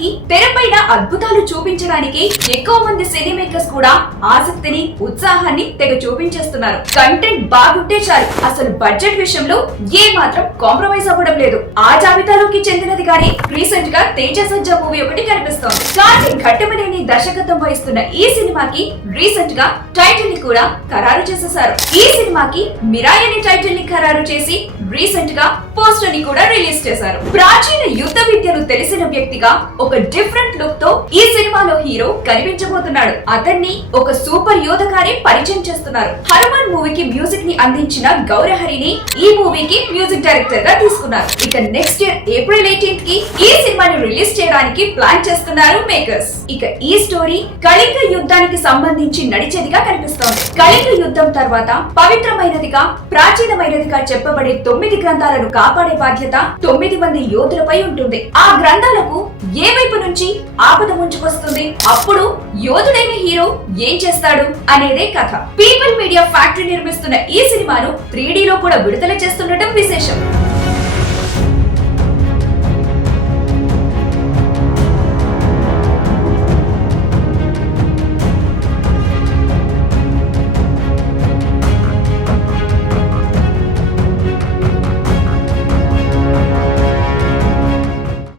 నిజానికి తెరపైన అద్భుతాలు చూపించడానికి ఎక్కువ మంది సినీ మేకర్స్ కూడా ఆసక్తిని ఉత్సాహాన్ని తెగ చూపించేస్తున్నారు. కంటెంట్ బాగుంటే చాలు, అసలు బడ్జెట్ విషయంలో ఏ మాత్రం కాంప్రమైజ్ అవ్వడం లేదు. ఆ జాబితాలోకి చెందినదిగానే రీసెంట్ గా తేజ సజ్జా మూవీ ఒకటి కనిపిస్తోంది. కానీ ఘట్టమనేని దర్శకత్వం వహిస్తున్న ఈ సినిమాకి రీసెంట్ గా టైటిల్ ని కూడా ఖరారు చేసేశారు. ఈ సినిమాకి మిరాయ్ అనే టైటిల్ ని ఖరారు చేసి రీసెంట్ గా పోస్టర్ ని కూడా రిలీజ్ చేశారు. ప్రాచీన యుద్ధ విద్యలు తెలిసిన వ్యక్తిగా ఒక డిఫరెంట్ లుక్ తో ఈ సినిమాలో హీరో కనిపించబోతున్నాడు. అతన్ని ఒక సూపర్ యోధగానే పరిచయం చేస్తున్నారు. హనుమాన్ మూవీకి మ్యూజిక్ ని అందించిన గౌరహరిని ఈ మూవీకి మ్యూజిక్ డైరెక్టర్ గా తీసుకున్నారు. ఇక నెక్స్ట్ ఇయర్ ఏప్రిల్ 18th కి ఈ సినిమాని రిలీజ్ చేయడానికి ప్లాన్ చేస్తున్నారు మేకర్స్. ఇక ఈ స్టోరీ కళింగ యుద్ధానికి సంబంధించి నడిచేదిగా కనిపిస్తోంది. కళింగ యుద్ధం తర్వాత పవిత్రమైనదిగా ప్రాచీనమైనదిగా చెప్పబడే 9 గ్రంథాలను కాపాడే బాధ్యత 9 మంది యోధులపై ఉంటుంది. ఆ గ్రంథాలకు ఏ వైపు నుంచి ఆపద ముంచుకొస్తుంది, అప్పుడు యోధుడైన హీరో ఏం చేస్తాడు అనేదే కథ. పీపుల్ మీడియా ఫ్యాక్టరీ నిర్మిస్తున్న ఈ సినిమాను 3D లో కూడా విడుదల చేస్తుండటం విశేషం.